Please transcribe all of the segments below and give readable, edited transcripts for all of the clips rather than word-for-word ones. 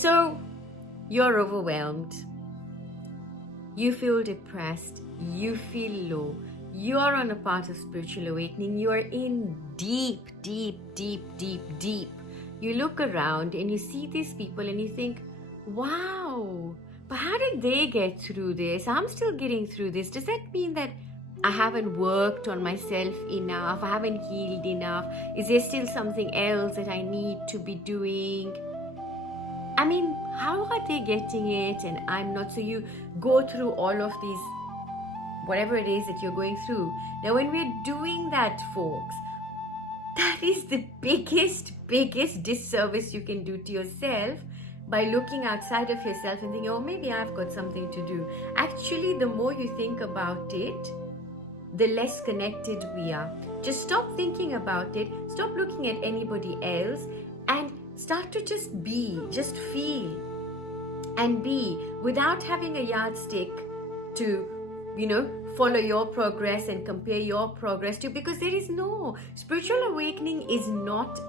So you're overwhelmed, you feel depressed, you feel low, you are on a path of spiritual awakening, you are in deep. You look around and you see these people and you think, wow, but how did they get through this? I'm still getting through this. Does that mean that I haven't worked on myself enough? I haven't healed enough? Is there still something else that I need to be doing? I mean, how are they getting it and I'm not? So you go through all of these, whatever it is that you're going through. Now, when we're doing that, folks, that is the biggest disservice you can do to yourself by looking outside of yourself and thinking, oh, maybe I've got something to do. Actually, the more you think about it, the less connected we are. Just stop thinking about it, stop looking at anybody else, and start to just be, just feel and be, without having a yardstick to, follow your progress and compare your progress to, because there is no, spiritual awakening is not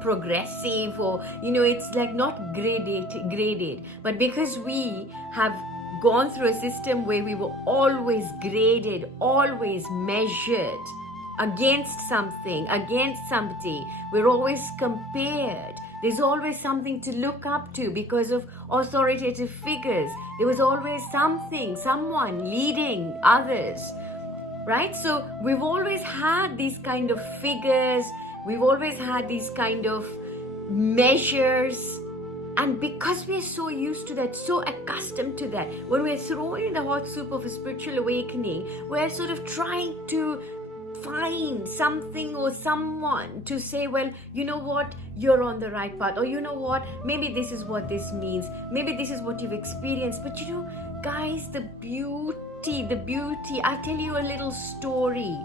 progressive, or it's like not graded, but because we have gone through a system where we were always graded, always measured against something, against somebody, we're always compared. There's always something to look up to because of authoritative figures. There was always something, someone leading others, right? So we've always had these kind of figures, we've always had these kind of measures. And because we're so used to that, so accustomed to that, when we're thrown in the hot soup of a spiritual awakening, we're sort of trying to find something or someone to say, well, you know what, you're on the right path, or you know what, maybe this is what this means, maybe this is what you've experienced. But guys, the beauty, I'll tell you a little story.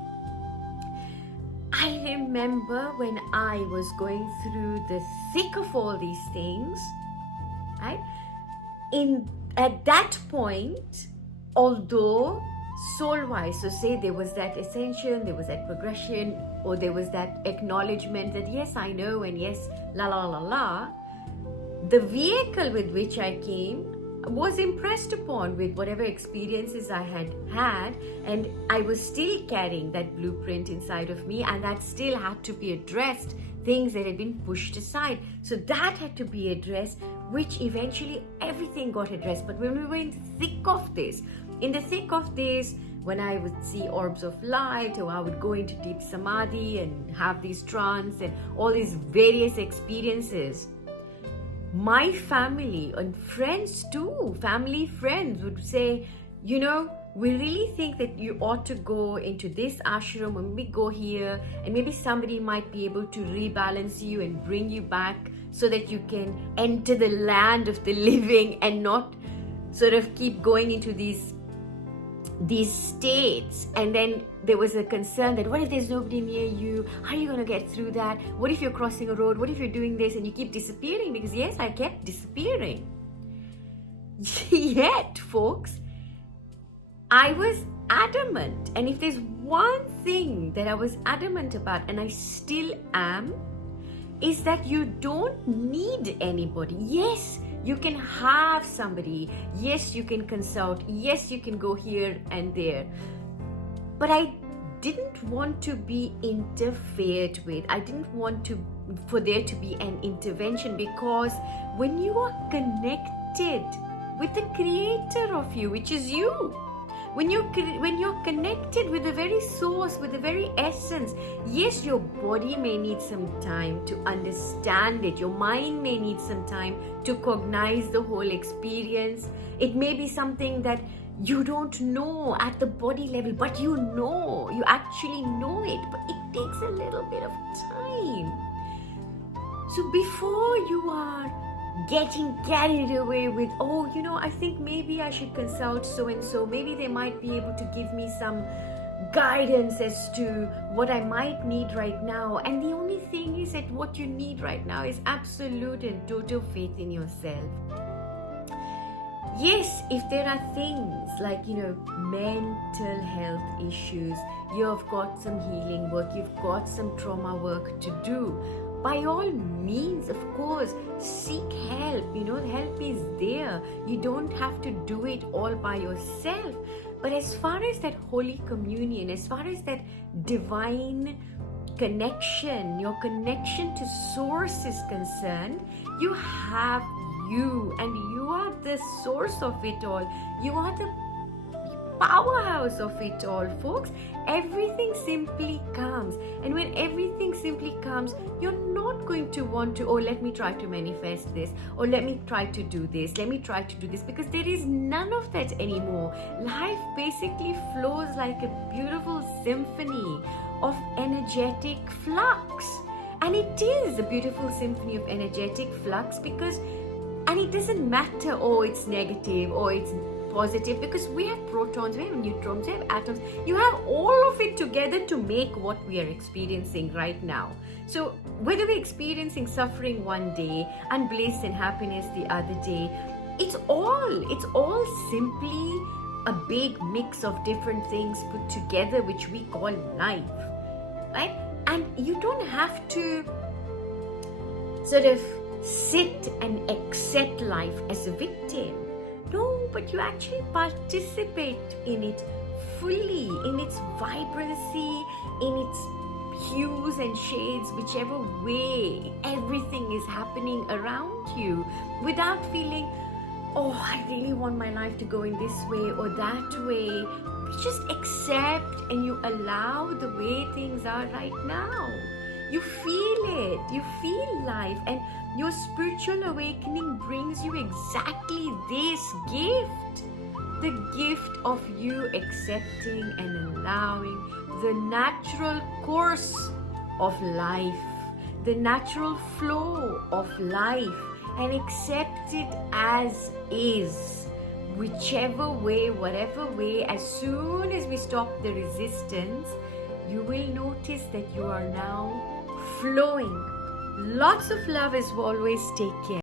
I remember when I was going through the thick of all these things, right? At that point, although soul-wise, so say there was that ascension, there was that progression, or there was that acknowledgement that yes, I know, and yes, the vehicle with which I came was impressed upon with whatever experiences I had, and I was still carrying that blueprint inside of me, and that still had to be addressed, things that had been pushed aside. So that had to be addressed, which eventually everything got addressed. But when we were in the thick of this, when I would see orbs of light, or I would go into deep samadhi and have these trance and all these various experiences, my family and friends too, friends would say, we really think that you ought to go into this ashram, and we go here, and maybe somebody might be able to rebalance you and bring you back so that you can enter the land of the living and not sort of keep going into these states. And then there was a concern that what if there's nobody near you? How are you going to get through that? What if you're crossing a road? What if you're doing this and you keep disappearing? Because yes, I kept disappearing. Yet, folks, I was adamant. And if there's one thing that I was adamant about, and I still am, is that you don't need anybody. Yes, you can have somebody. Yes, you can consult. Yes, you can go here and there. But I didn't want to be interfered with. I didn't want for there to be an intervention, because when you are connected with the creator of you, which is you, when you're connected with the very source, with the very essence, yes, your body may need some time to understand it. Your mind may need some time to cognize the whole experience. It may be something that you don't know at the body level, but you actually know it, but it takes a little bit of time. So before you are getting carried away with, I think maybe I should consult so-and-so, maybe they might be able to give me some guidance as to what I might need right now. And the only thing is that what you need right now is absolute and total faith in yourself. Yes, if there are things like, mental health issues, you've got some healing work, you've got some trauma work to do. by all means, of course, seek help. Help is there. You don't have to do it all by yourself. But as far as that Holy Communion, as far as that divine connection, your connection to Source is concerned, you have you, and you are the source of it all. You are the powerhouse of it all, folks. Everything simply comes, and when everything simply comes, you're not going to want to, let me try to manifest this, or let me try to do this, because there is none of that anymore. Life basically flows like a beautiful symphony of energetic flux, and it is a beautiful symphony of energetic flux, and it doesn't matter, it's negative or it's positive, because we have protons, we have neutrons, we have atoms. You have all of it together to make what we are experiencing right now. So whether we're experiencing suffering one day and bliss and happiness the other day, it's all simply a big mix of different things put together, which we call life, right? And you don't have to sort of sit and accept life as a victim. No, but you actually participate in it fully, in its vibrancy, in its hues and shades, whichever way everything is happening around you, without feeling, I really want my life to go in this way or that way. You just accept and you allow the way things are right now. You feel it, you feel life, and your spiritual awakening brings you exactly this gift. The gift of you accepting and allowing the natural course of life, the natural flow of life, and accept it as is. Whichever way, whatever way, as soon as we stop the resistance, you will notice that you are now flowing. Lots of love as always. Take care.